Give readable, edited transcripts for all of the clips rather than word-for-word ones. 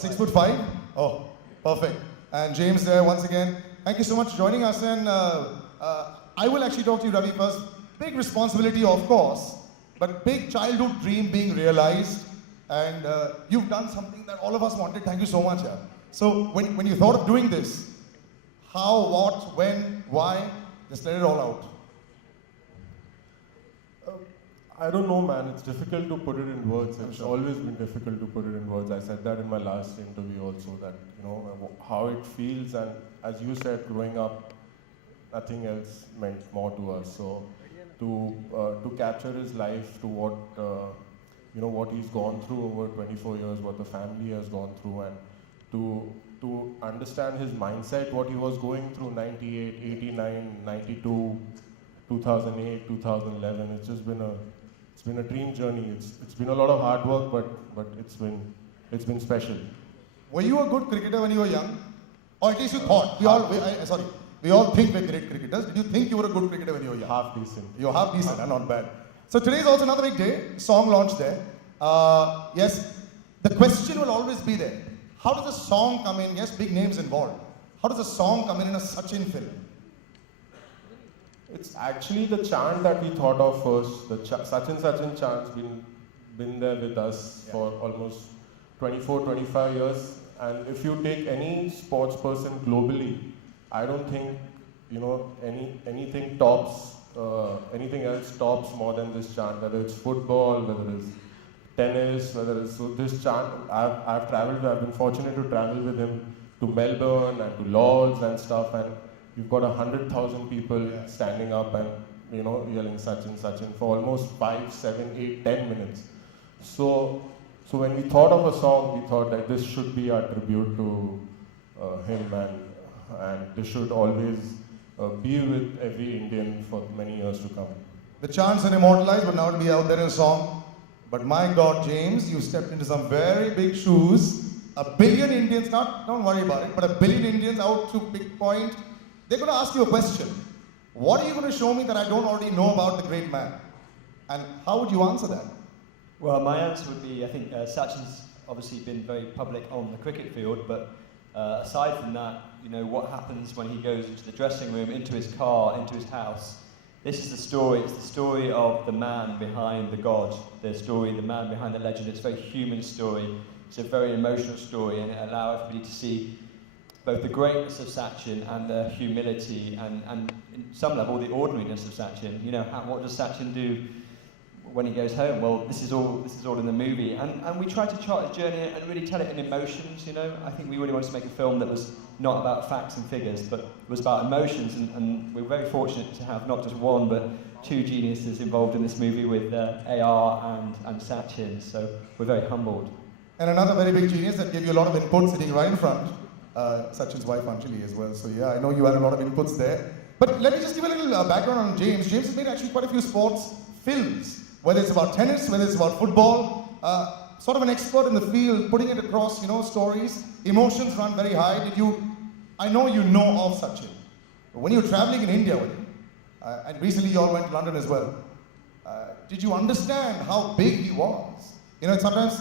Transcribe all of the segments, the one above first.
6'5"? Oh, perfect. And James there once again. Thank you so much for joining us. And I will actually talk to you, Ravi, first. Big responsibility, of course, but big childhood dream being realized. And you've done something that all of us wanted. Thank you so much. Yeah. So when you thought of doing this, how, what, when, why, just let it all out. I don't know, man. It's difficult to put it in words. It's always been difficult to put it in words. I said that in my last interview also, that, you know, how it feels. And as you said, growing up, nothing else meant more to us. So to capture his life, to what, you know, what he's gone through over 24 years, what the family has gone through, and to understand his mindset, what he was going through 98, 89, 92, 2008, 2011. It's just been a dream journey. It's been a lot of hard work, but it's been special. Were you a good cricketer when you were young? Or at least you thought? We all think we're great cricketers. Did you think you were a good cricketer when you were young? Half decent. You're half decent, not bad. So today's also another big day. Song launch there. Yes, the question will always be there. How does a song come in? Yes, big names involved. How does a song come in a Sachin film? It's actually the chant that we thought of first. The Sachin chant's been there with us for almost 24, 25 years. And if you take any sports person globally, I don't think, you know, anything tops, anything else tops more than this chant. Whether it's football, whether it's tennis, whether it's this chant. I've been fortunate to travel with him to Melbourne and to Lords and stuff. And you've got 100,000 people standing up and, you know, yelling Sachin, Sachin for almost 5, 7, 8, 10 minutes. So when we thought of a song, we thought that this should be our tribute to him, and this should always be with every Indian for many years to come. The chants are immortalized, but now it'll be out there in a song. But my God, James, you stepped into some very big shoes. 1 billion Indians, don't worry about it, but 1 billion Indians out to big point. They're going to ask you a question. What are you going to show me that I don't already know about the great man? And how would you answer that? Well, my answer would be, I think Sachin's obviously been very public on the cricket field, but aside from that, you know, what happens when he goes into the dressing room, into his car, into his house. This is the story. It's the story of the man behind the god, the man behind the legend. It's a very human story. It's a very emotional story, and it allows everybody to see both the greatness of Sachin and the humility and in some level the ordinariness of Sachin. You know, what does Sachin do when he goes home? Well, this is all in the movie, and we tried to chart his journey and really tell it in emotions. You know, I think we really wanted to make a film that was not about facts and figures, but was about emotions, and we're very fortunate to have not just one but two geniuses involved in this movie with AR and Sachin. So we're very humbled. And another very big genius that gave you a lot of input sitting right in front. Sachin's wife Anjali as well. So yeah, I know you had a lot of inputs there. But let me just give a little background on James. James has made actually quite a few sports films, whether it's about tennis, whether it's about football. Sort of an expert in the field, putting it across, you know, stories. Emotions run very high. I know you know of Sachin. But when you were traveling in India with him, and recently you all went to London as well, did you understand how big he was? You know, it's sometimes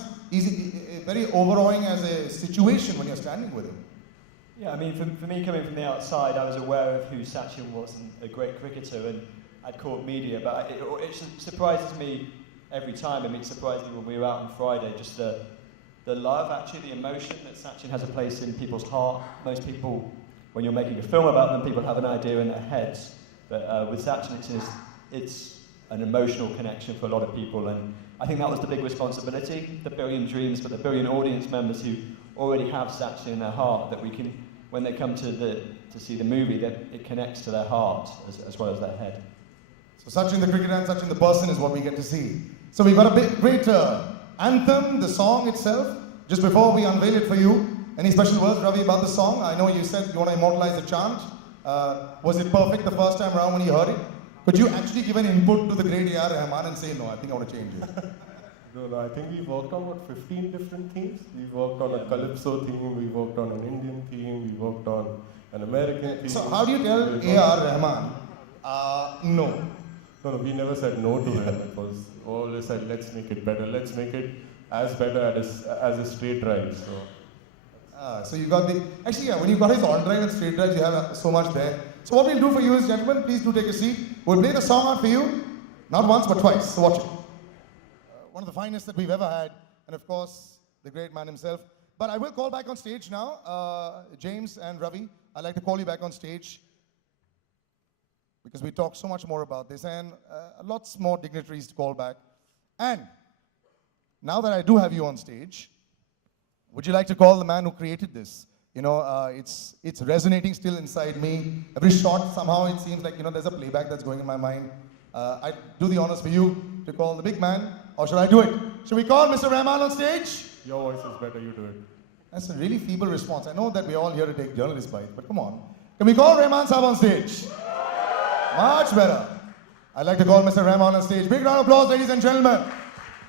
very overawing as a situation when you're standing with him. Yeah, I mean, for me, coming from the outside, I was aware of who Sachin was and a great cricketer, and I'd caught media, but it surprises me every time. I mean, it surprised me when we were out on Friday, just the love, actually, the emotion that Sachin has a place in people's heart. Most people, when you're making a film about them, people have an idea in their heads, but with Sachin, it's an emotional connection for a lot of people, and I think that was the big responsibility, the billion dreams, but the billion audience members who already have Sachin in their heart, that we can, when they come to see the movie, that it connects to their heart as well as their head. So Sachin the cricketer and Sachin the person is what we get to see. So we've got a great anthem, the song itself. Just before we unveil it for you, any special words, Ravi, about the song? I know you said you want to immortalize the chant. Was it perfect the first time around when you heard it? Could you actually give an input to the great A.R. Rahman and say, no, I think I want to change it? No, I think we worked on, 15 different themes? We worked on a Calypso theme, we worked on an Indian theme, we worked on an American theme. So how do you tell A.R. Rahman, no? No, we never said no to him. It was always said, let's make it better, let's make it as better as a straight drive. So So you got the, actually yeah, when you got his on drive and straight drives, you have so much there. So what we'll do for you is, gentlemen, please do take a seat. We'll play the song out for you, not once but twice, so watch it. One of the finest that we've ever had, and of course, the great man himself. But I will call back on stage now, James and Ravi. I'd like to call you back on stage because we talked so much more about this and lots more dignitaries to call back. And now that I do have you on stage, would you like to call the man who created this? You know, it's resonating still inside me. Every shot, somehow it seems like, you know, there's a playback that's going in my mind. I do the honors for you to call the big man, or should I do it? Should we call Mr. Rahman on stage? Your voice is better, you do it. That's a really feeble response. I know that we're all here to take journalist bites, but come on. Can we call Rahman Saab on stage? Much better. I'd like to call Mr. Rahman on stage. Big round of applause, ladies and gentlemen.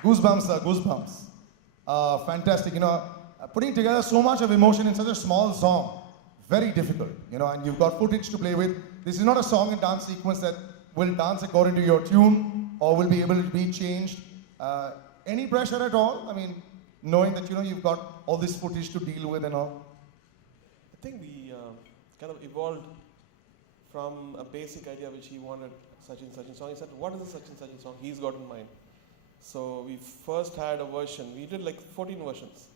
Goosebumps, sir, goosebumps. Fantastic, you know, putting together so much of emotion in such a small song, very difficult, you know, and you've got footage to play with. This is not a song and dance sequence that will dance according to your tune or will be able to be changed. Any pressure at all? I mean, knowing that, you know, you've got all this footage to deal with and all? I think we kind of evolved from a basic idea which he wanted, Sachin song. He said, what is the Sachin song he's got in mind? So we first had a version. We did like 14 versions.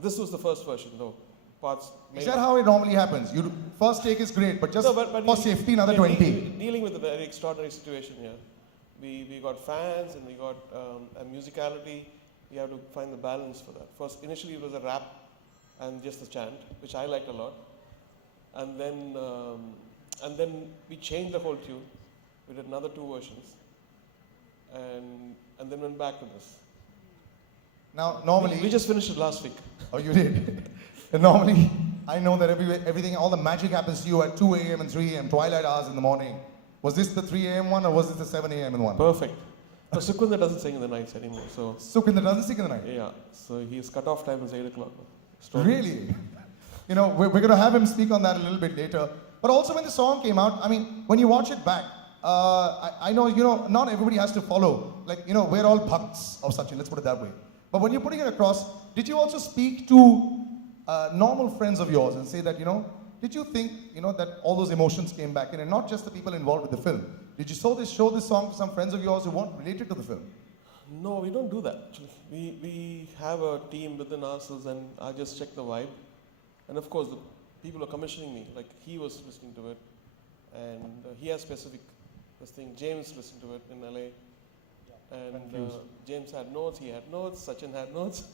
This was the first version, though. Parts is that how it normally happens? You first take is great, but just for safety, another 20. Dealing with a very extraordinary situation here. We got fans and we got a musicality. We have to find the balance for that. First, initially it was a rap and just a chant, which I liked a lot. And then we changed the whole tune. We did another 2 versions. And then went back to this. Now, normally... We just finished it last week. Oh, you did? And normally, I know that everything, all the magic happens to you at 2 a.m. and 3 a.m., twilight hours in the morning. Was this the 3 a.m. one or was this the 7 a.m. one? Perfect. No, Sukwinder doesn't sing in the nights anymore. So Sukwinder doesn't sing in the night? Yeah. So his cut-off time is 8 o'clock. Really? You know, we're going to have him speak on that a little bit later. But also when the song came out, I mean, when you watch it back, I know, you know, not everybody has to follow. Like, you know, we're all bhakts of Sachin, let's put it that way. But when you're putting it across, did you also speak to normal friends of yours and say that, you know, did you think, you know, that all those emotions came back in and not just the people involved with the film? Did you show this song to some friends of yours who weren't related to the film? No, we don't do that, actually. We have a team within ourselves and I just check the vibe. And of course, the people are commissioning me, like he was listening to it. And he has specific, this thing, James listened to it in LA. And James had notes, he had notes, Sachin had notes.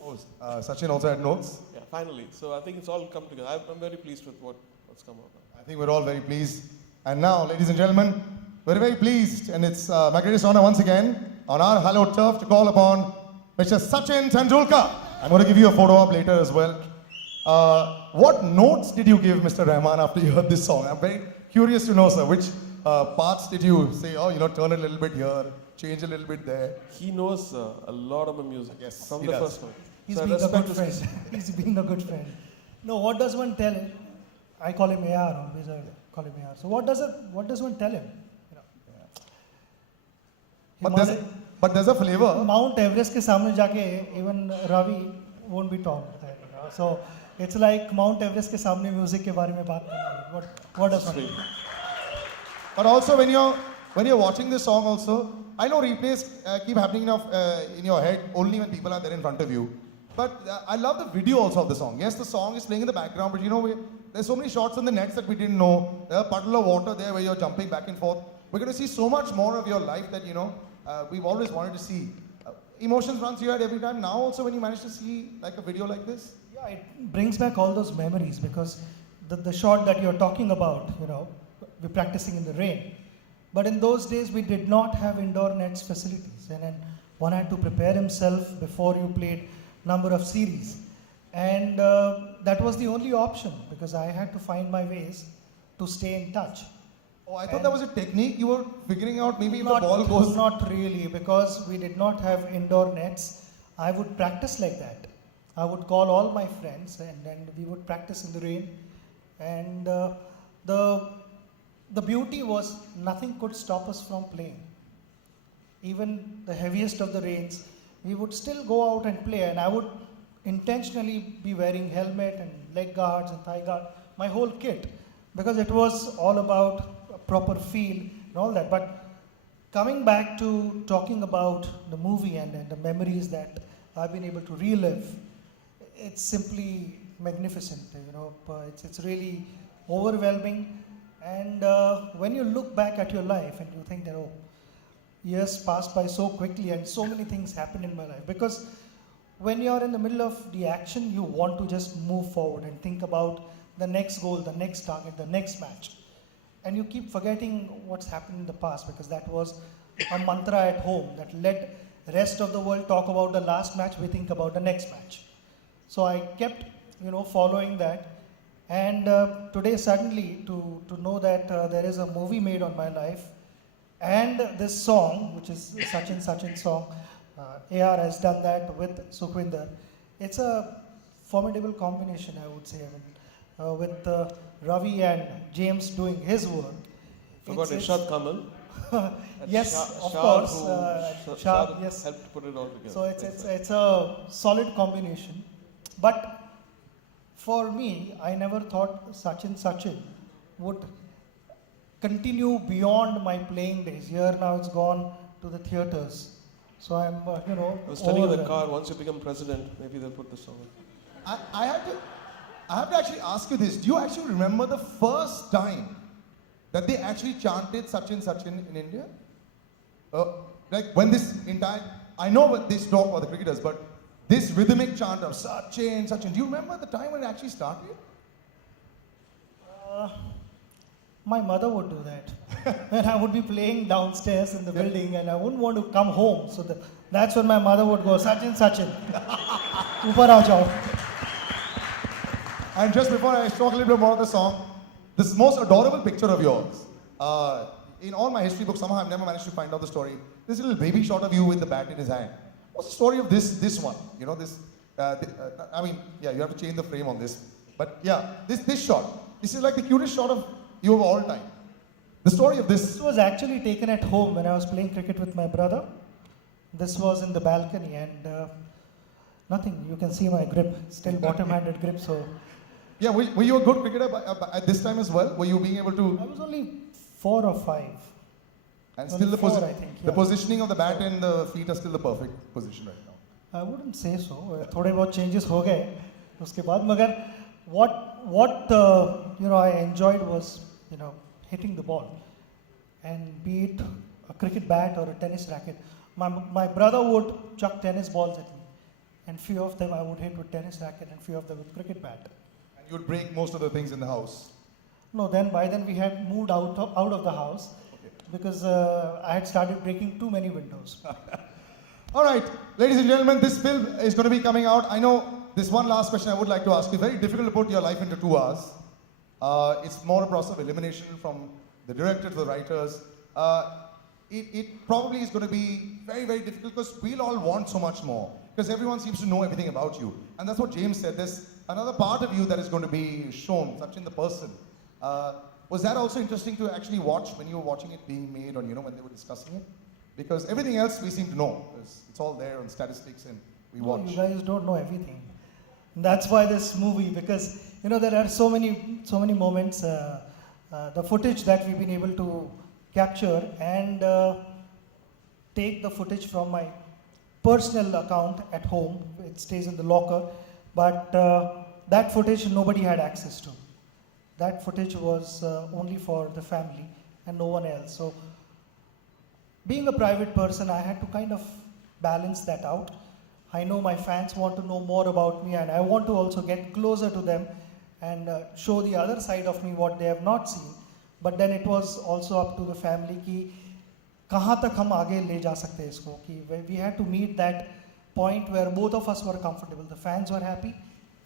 Oh, Sachin also had notes? Yeah, finally. So I think it's all come together. I'm very pleased with what's come out. I think we're all very pleased. And now, ladies and gentlemen, we're very pleased, and it's my greatest honor once again on our hallowed turf to call upon Mr. Sachin Tendulkar. I'm going to give you a photo op later as well. What notes did you give Mr. Rahman after you heard this song? I'm very curious to know, sir. Which parts did you say, oh, you know, turn a little bit here, change a little bit there? He knows a lot of the music. Yes, from he the does. first one. He's So I being a respect good his- friend. He's being a good friend. No, what does one tell him? I call him AR always. I call him AR. So what does one tell him? You know, But there's a flavor. Mount Everest के सामने जाके even Ravi won't be tall. You know? So it's like Mount Everest के सामने music के बारे में बात करना. What does one do? But also when you're watching this song also, I know replays keep happening in your head only when people are there in front of you. But I love the video also of the song. Yes, the song is playing in the background, but you know, there's so many shots in the nets that we didn't know. There's a puddle of water there where you're jumping back and forth. We're going to see so much more of your life that, you know, we've always wanted to see. Emotions run through your head every time. Now also when you manage to see like a video like this? Yeah, it brings back all those memories because the shot that you're talking about, you know, we're practicing in the rain. But in those days, we did not have indoor nets facilities. And then one had to prepare himself before you played number of series. And that was the only option because I had to find my ways to stay in touch. Oh, I thought that was a technique you were figuring out maybe if the ball goes... Not really, because we did not have indoor nets. I would practice like that. I would call all my friends and then we would practice in the rain. And the beauty was nothing could stop us from playing. Even the heaviest of the rains, we would still go out and play. And I would intentionally be wearing helmet and leg guards and thigh guard, my whole kit, because it was all about a proper feel and all that. But coming back to talking about the movie and the memories that I've been able to relive, it's simply magnificent. It's really overwhelming. And when you look back at your life and you think that, oh, years passed by so quickly and so many things happened in my life. Because when you're in the middle of the action, you want to just move forward and think about the next goal, the next target, the next match. And you keep forgetting what's happened in the past, because that was a mantra at home that let the rest of the world talk about the last match, we think about the next match. So I kept, following that. And today suddenly to know that there is a movie made on my life, and this song, which is Sachin's song, AR has done that with Sukhwinder. It's a formidable combination, I would say. With Ravi and James doing his work. Forgot Irshad Kamal. Yes, of Shah, course. Shah, yes. helped put it all together. So it's a solid combination. But for me, I never thought Sachin would continue beyond my playing days. Here now it's gone to the theatres. So I'm, I was telling you in the car, once you become president, maybe they'll put this song in. I have to actually ask you this. Do you actually remember the first time that they actually chanted Sachin in India? Like when this entire, I know what this talk about the cricketers, but this rhythmic chant of Sachin, do you remember the time when it actually started? My mother would do that. And I would be playing downstairs in the building and I wouldn't want to come home. So that's when my mother would go, Sachin. Upar aa jao. And just before I talk a little bit more of the song, this most adorable picture of yours. In all my history books, somehow I've never managed to find out the story. This little baby shot of you with the bat in his hand. What's the story of this one? You have to change the frame on this. But yeah, this shot. This is like the cutest shot of you of all time. The story of this. This was actually taken at home when I was playing cricket with my brother. This was in the balcony and nothing. You can see my grip, still bottom-handed grip. So. Yeah, were you a good cricketer at this time as well? Were you being able to? I was only 4 or 5. And still I think, yeah. The positioning of the bat and the feet are still the perfect position right now. I wouldn't say so. थोड़े बहुत changes हो गए उसके बाद, मगर what I enjoyed was hitting the ball, and be it a cricket bat or a tennis racket. My brother would chuck tennis balls at me, and few of them I would hit with tennis racket and few of them with cricket bat. And you'd break most of the things in the house. No, by then we had moved out of the house, okay, because I had started breaking too many windows. All right, ladies and gentlemen, this film is going to be coming out. I know this one last question I would like to ask you. Very difficult to put your life into 2 hours. It's more a process of elimination from the director to the writers. It probably is going to be very, very difficult because we'll all want so much more. Because everyone seems to know everything about you. And that's what James said. There's another part of you that is going to be shown, Sachin the person. Was that also interesting to actually watch when you were watching it being made, or when they were discussing it? Because everything else we seem to know. It's all there on statistics and we watch. You guys don't know everything. And that's why this movie, because there are so many moments, the footage that we've been able to capture and take the footage from my personal account at home. It stays in the locker, but that footage nobody had access to. That footage was only for the family and no one else. So being a private person, I had to kind of balance that out. I know my fans want to know more about me, and I want to also get closer to them and show the other side of me, what they have not seen. But then it was also up to the family कि कहाँ तक हम आगे ले जा सकते हैं इसको, कि we had to meet that point where both of us were comfortable. The fans were happy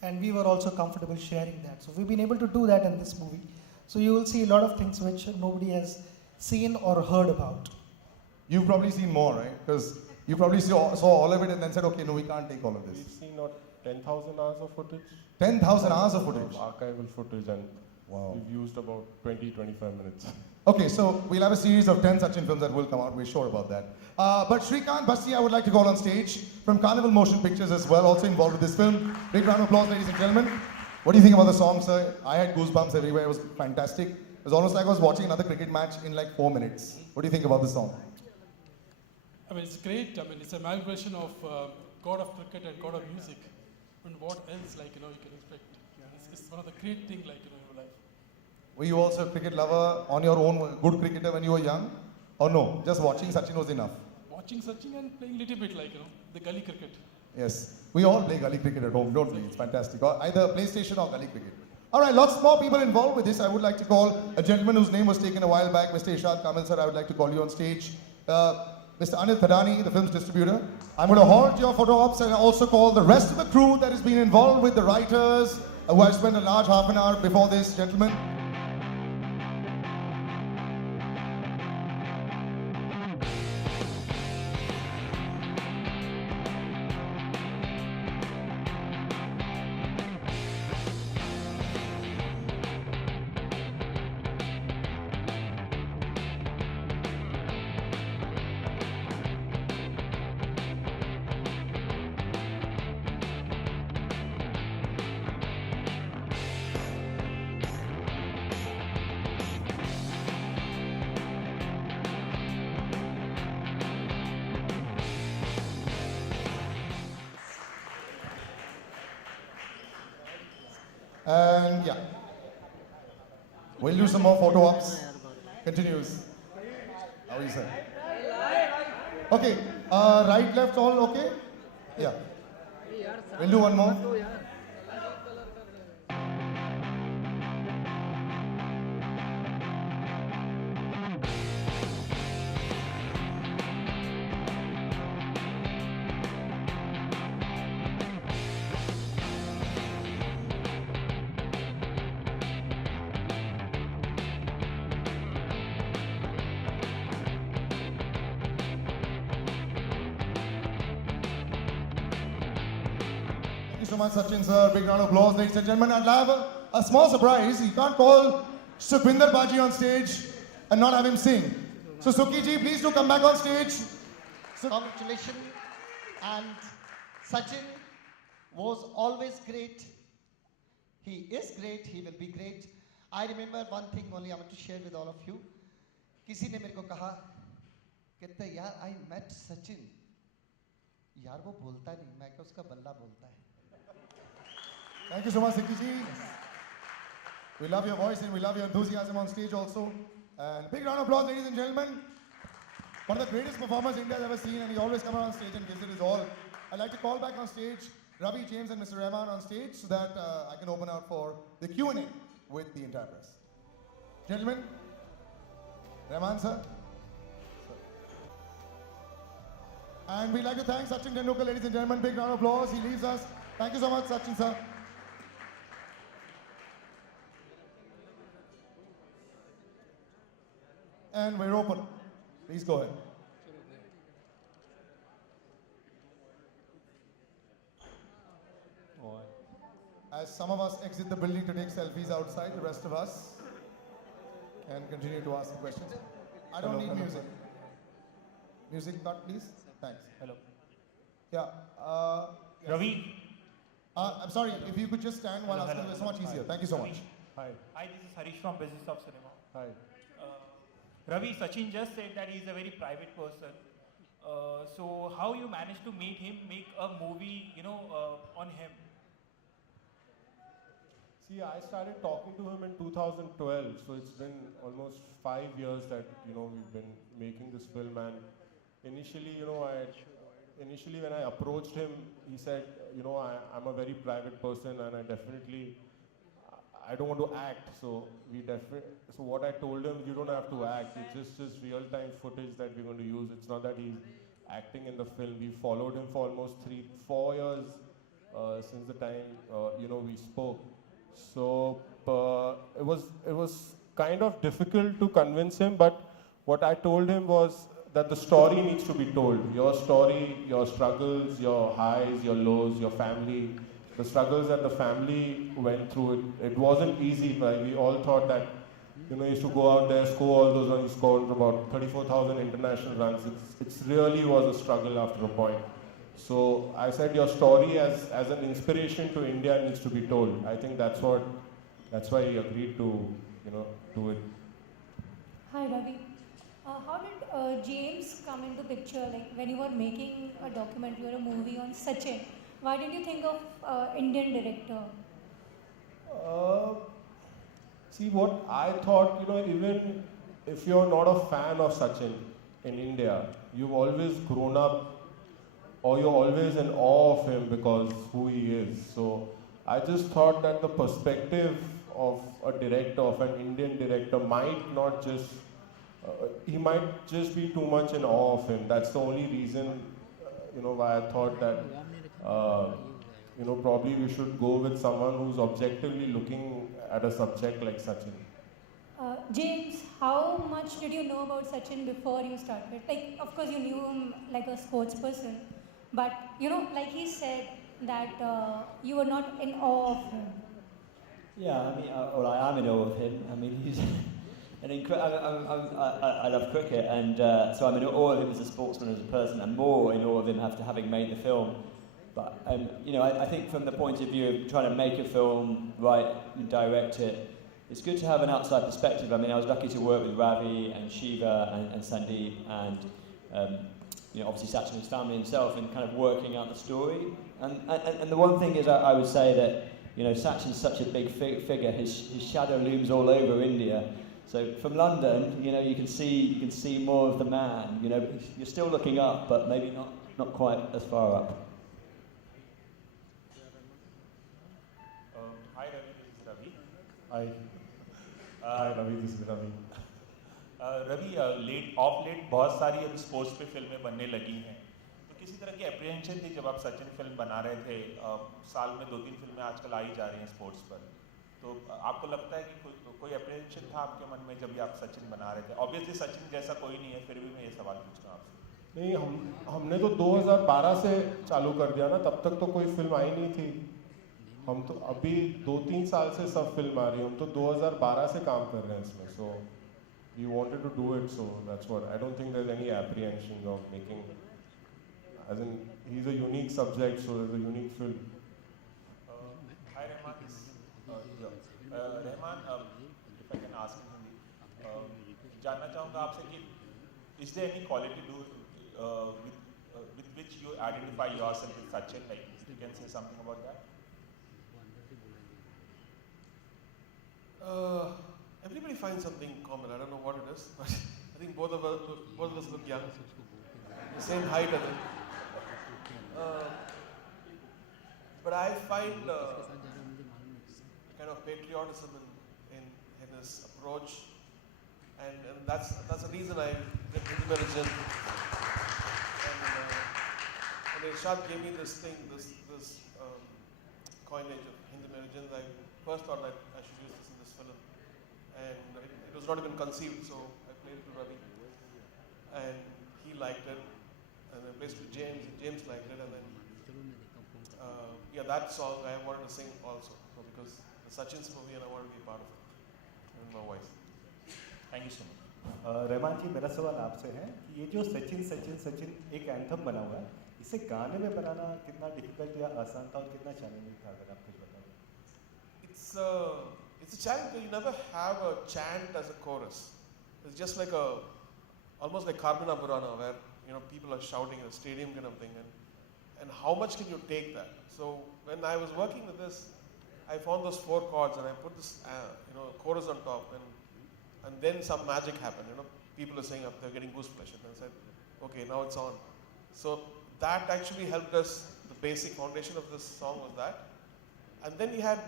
and we were also comfortable sharing that. So we've been able to do that in this movie. So you will see a lot of things which nobody has seen or heard about. You've probably seen more, right? Because you probably saw all of it and then said, okay, no, we can't take all of this. We've seen 10,000 hours of footage. 10,000 hours of footage? Archival footage, and wow. We've used about 20-25 minutes. Okay, so we'll have a series of 10 Sachin films that will come out, we're sure about that. But Shrikant Basti, I would like to call on stage from Carnival Motion Pictures as well, also involved with this film. Big round of applause, ladies and gentlemen. What do you think about the song, sir? I had goosebumps everywhere, it was fantastic. It was almost like I was watching another cricket match in like 4 minutes. What do you think about the song? I mean, it's great. I mean, it's a amalgamation of God of cricket and God of music. I mean, what else, like, you can expect? It's one of the great things, like, in your life. Were you also a cricket lover on your own, good cricketer when you were young? Or no, just watching Sachin was enough? Watching Sachin and playing a little bit, like, the gully cricket. Yes, we all play gully cricket at home, don't we? It's fantastic. Or either PlayStation or gully cricket. All right, lots more people involved with this. I would like to call a gentleman whose name was taken a while back, Mr. Ishad Kamil, sir. I would like to call you on stage. Mr. Anil Thadani, the film's distributor. I'm going to halt your photo ops and also call the rest of the crew that has been involved with the writers who have spent a large half an hour before this, gentlemen. And yeah, we'll do some more photo ops. Continues. How are you, sir? Okay, right, left, all okay? Yeah. We'll do one more. Thank you so much, Sachin, sir. Big round of applause, ladies and gentlemen. I'll have a small surprise. You can't call Sukhvinder Baji on stage and not have him sing. So, Sukhi ji, please do come back on stage. Congratulations. And Sachin was always great. He is great. He will be great. I remember one thing only I want to share with all of you. किसी ने मेरे को कहा कहते यार I met Sachin. यार वो बोलता नहीं मैं क्या उसका बल्ला बोलता है. Thank you so much, Sukhi ji. We love your voice and we love your enthusiasm on stage also. And big round of applause, ladies and gentlemen. One of the greatest performers India has ever seen, and he always comes on stage and gives it his all. I'd like to call back on stage Ravi, James, and Mr. Rahman on stage so that I can open out for the Q&A with the entire press. Gentlemen, Rahman sir. And we'd like to thank Sachin Tendulkar, ladies and gentlemen. Big round of applause. He leaves us. Thank you so much, Sachin sir. And we're open. Please go ahead. As some of us exit the building to take selfies outside, the rest of us can continue to ask the questions. I don't need music. Music cut, please. Thanks. Hello. Yeah. Yes. Ravi. I'm sorry, if you could just stand while Hello, asking, hello, it's so much hello. easier. Thank you so much. Hi. Hi, this is Harish from Business of Cinema. Hi. Ravi, Sachin just said that he's a very private person. So how you managed to make him make a movie, on him? See, I started talking to him in 2012, so it's been almost 5 years that we've been making this film. And initially, initially when I approached him, he said, I'm a very private person, and I don't want to act. So so what I told him, you don't have to act. It's just real-time footage that we're going to use. It's not that he's acting in the film. We followed him for almost 3-4 years since the time we spoke. So it was kind of difficult to convince him, but what I told him was that the story needs to be told. Your story, your struggles, your highs, your lows, your family, the struggles that the family went through. It wasn't easy. Right? We all thought that he used to go out there, score all those runs. He scored about 34,000 international runs. It's really was a struggle after a point. So I said your story as an inspiration to India needs to be told. I think that's why he agreed to do it. Hi Ravi. How did James come into picture? Like when you were making a documentary or a movie on Sachin, why didn't you think of Indian director? See, what I thought, even if you're not a fan of Sachin in India, you've always grown up or you're always in awe of him because who he is. So I just thought that the perspective of a director, of an Indian director, might not just, he might just be too much in awe of him. That's the only reason, why I thought that, probably we should go with someone who's objectively looking at a subject like Sachin. James, how much did you know about Sachin before you started? Like, of course, you knew him like a sports person, but like he said that you were not in awe of him. Yeah, I mean, I am in awe of him. I mean, he's I love cricket, and so I'm in awe of him as a sportsman, as a person, and more in awe of him after having made the film. But I think from the point of view of trying to make a film, write and direct it, it's good to have an outside perspective. I mean, I was lucky to work with Ravi and Shiva and Sandeep and obviously Sachin's family himself in kind of working out the story. And the one thing is, I would say that Sachin's such a big figure. His shadow looms all over India. So from London, you can see more of the man. You're still looking up, but maybe not quite as far up. Hi Ravi, this is Ravi. Hi. Hi Ravi, this is Ravi. Ravi of late बहुत सारी अभी sports पे फिल्में बनने लगी हैं, तो किसी तरह की एप्रीहेंशन थी जब आप सचिन फिल्म बना रहे थे? साल में 2-3 फिल्में आजकल आ ही जा रही हैं स्पोर्ट्स पर, तो आपको लगता है कि कोई एप्रीहेंशन था आपके मन में जब भी आप सचिन बना रहे थे? ऑब्वियसली सचिन जैसा कोई नहीं है, फिर भी मैं ये सवाल पूछ रहा हूँ आपसे। नहीं, हमने तो 2012 से चालू कर दिया ना, तब तक तो कोई फिल्म आई नहीं थी। हम तो अभी 2-3 साल से सब फिल्म आ रही है, हम तो 2012 से काम कर रहे हैं इसमें। सो we wanted to do it, so that's what. I don't think there's any apprehension of making, as in, he's a unique subject, so there's a unique film. Hi Rahman, Rahman, if I can ask in Hindi, जानना चाहूँगा आपसे कि is there any quality with which you identify yourself with Sachin? Like, you can say something about that? Everybody finds something common. I don't know what it is, but I think both of us look young. The same height, I think. But I find kind of patriotism in his approach, and that's the reason I did Hindi Medicine. And Irshad gave me this coinage of Hindi Medicine. I first thought that I should use this in this film. And it was not even conceived, so I played it to Ravi, and he liked it, and I played it to James, and James liked it, and then that song I wanted to sing also, because the Sachin's movie and I wanted to be a part of it, and my voice. Thank you so much. Rahman जी, मेरा सवाल आपसे है कि ये जो सचिन एक anthem बना हुआ है, इसे गाने में बनाना कितना डिफिकल्ट या आसान था और कितना चैलेंजिंग था, अगर आप कुछ बताओ? It's a challenge. You never have a chant as a chorus. It's just like almost like Carbona Burana, where people are shouting in a stadium kind of thing, and how much can you take that? So when I was working with this, I found those 4 chords and I put this chorus on top, and then some magic happened. People are saying they're getting goosebumps, and I said, okay, now it's on. So that actually helped us. The basic foundation of this song was that, and then we had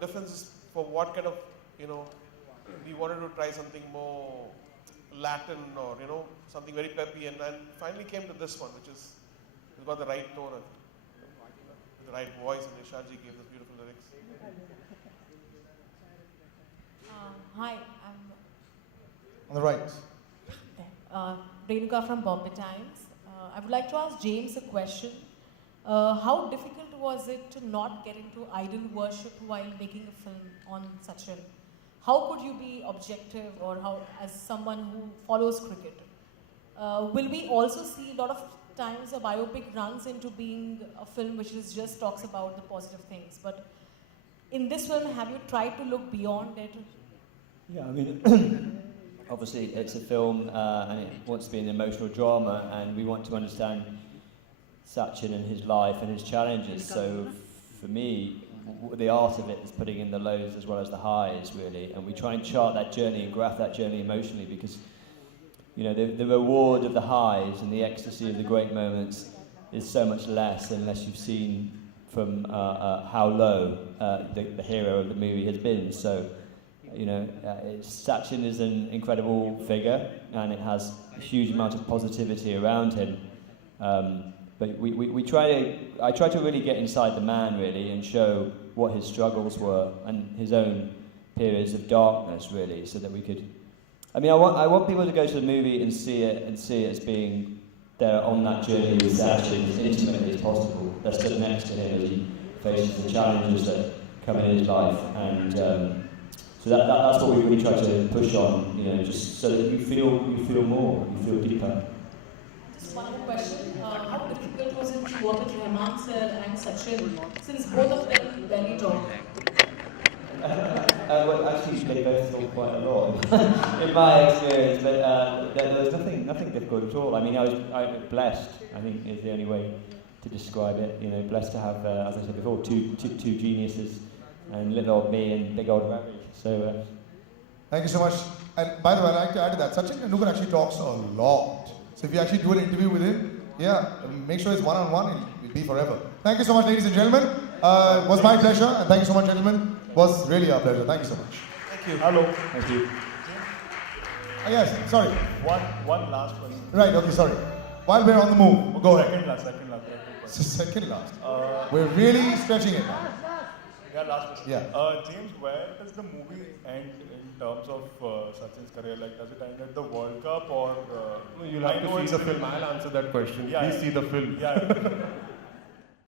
differences for what kind of, we wanted to try something more Latin or, something very peppy, and then finally came to this one, which is, it's got the right tone, the right voice, and Irshadji gave us beautiful lyrics. Hi, I'm On the right. Renuka from Bombay Times. I would like to ask James a question. How difficult was it to not get into idol worship while making a film on Sachin? how could you be objective, or how, as someone who follows cricket, will we also see a lot of times a biopic runs into being a film which is just talks about the positive things? But in this film, have you tried to look beyond it? Yeah, I mean, obviously it's a film and it wants to be an emotional drama, and we want to understand Sachin and his life and his challenges. So for me, the art of it is putting in the lows as well as the highs, really, and we try and chart that journey and graph that journey emotionally, because you know the reward of the highs and the ecstasy of the great moments is so much less unless you've seen from how low the hero of the movie has been. So you know, Sachin is an incredible figure, and it has a huge amount of positivity around him. But I try to really get inside the man, really, and show what his struggles were and his own periods of darkness, really, so that we could. I mean, I want people to go to the movie and see it as being there on that journey with Sachin as intimately as possible. They're stood next to him as he faces the challenges that come in his life, and so that's what we really try to push on, you know, just so that you feel more, you feel deeper. Just one more question. How difficult was it to work with Rahman sir and Sachin, since both of them barely talk? Well, actually, they both talk quite a lot, in my experience, but there was nothing difficult at all. I mean, I was blessed, I think is the only way to describe it. You know, blessed to have, as I said before, two geniuses, and little old me and big old Ravi. So, thank you so much. And by the way, I'd like to add to that, Sachin Tendulkar actually talks a lot. So if you actually do an interview with him, yeah, make sure it's one-on-one, it'll be forever. Thank you so much, ladies and gentlemen. It was my pleasure, and thank you so much, gentlemen. It was really our pleasure. Thank you so much. Thank you. Hello. Thank you. Yes, sorry. One last question. Right, okay, sorry. While we're on the move, go ahead. Second last. Second last. We're really stretching it. Yeah, last question. Yeah. James, where does the movie end in terms of Sachin's career? Like, does it end at the World Cup or? You'll have to see the film. I'll answer that question. Yeah, Please see the film. Yeah.